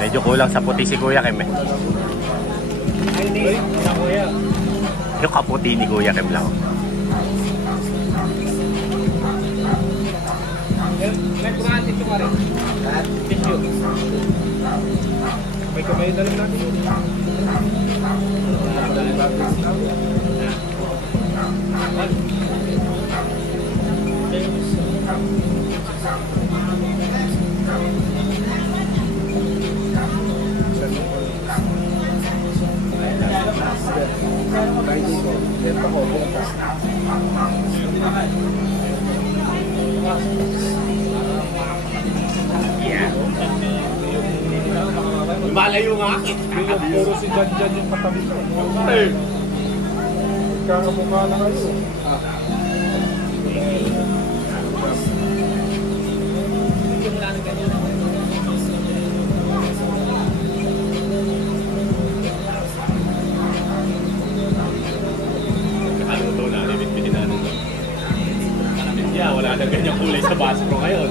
Medyo kulang sa puti si Kuya Kim eh. Yung kaputi ni Kuya Kim lang. May kamay na rin natin yun. Malayo nga akin. Puro si Jan yung katabi ko. Magkakamukha na kayo. Nakaluto na, limit-bitin na nung. Wala na ganyan kulay sa baskro ngayon.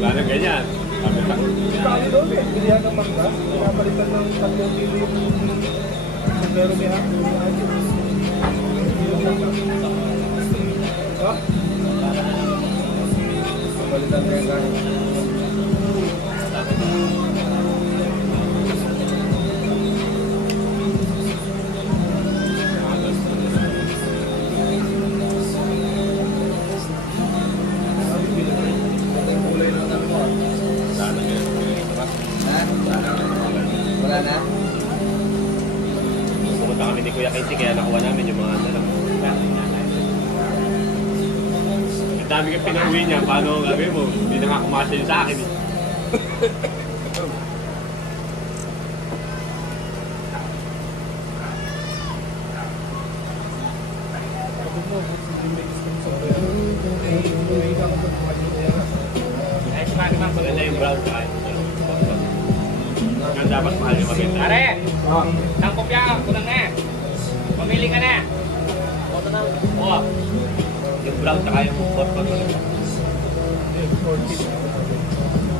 Wala na ganyan. Kali doon eh, bilihan ng mangga, pinapalitan ng 3 kilo yung sombrero may hapon. Ha? Palitan na yung gano'n. Wala na? Pumunta kami ni Kuya Casey kaya nakuha namin yung mga ano lang. Ang dami kang pinauwi niya, paano ang gagawin mo? Hindi na nga kumasya yun sa akin eh. Ay, sumali man maganda yung brown ka. Ang dapat mahal yung maganda. Are! Nang kopya, kunang na. Pamili ka na. Boto na. Oo. Yung brown tsaka yung hot pot maganda.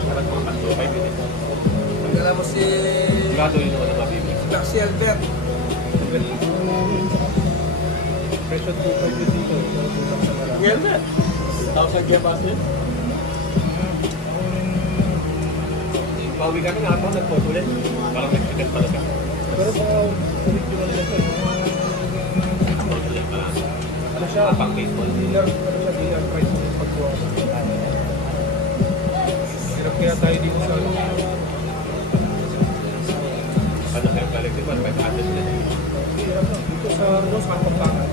Dapat mga pasto kayo din. Magdala mo si... Sigado yun naman ang mabibig. Si Albert. Presyo 2.5 dito. Well na. 1,000 kaya pass yun. Pauwi kami nga ako, nag-photo ulit. Parang nag-second pala ka. Pero mga original nila siya. Ano siya? Pang baseball. Dealer, ano siya, dealer price yung pagkuha sa kanya. Hirap kaya tayo dito sa ano. Ano kayo balik din man? 500 na. Hirap na. Dito sa Rose, Kapampangan.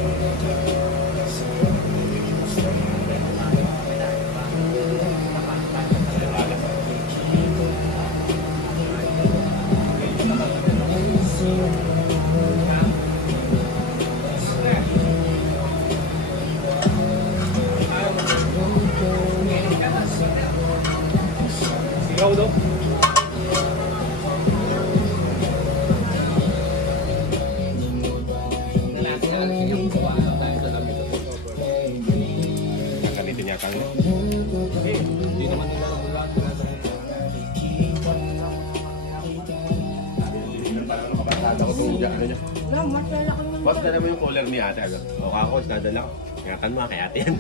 Sigaw daw. Kakalitin niya kang Hindi naman nila bulan. parang makabasada ko itong ano niya. Boss, dala mo yung cooler ni ate. O ako, dadala ko. Ingatan mo kay ate yan.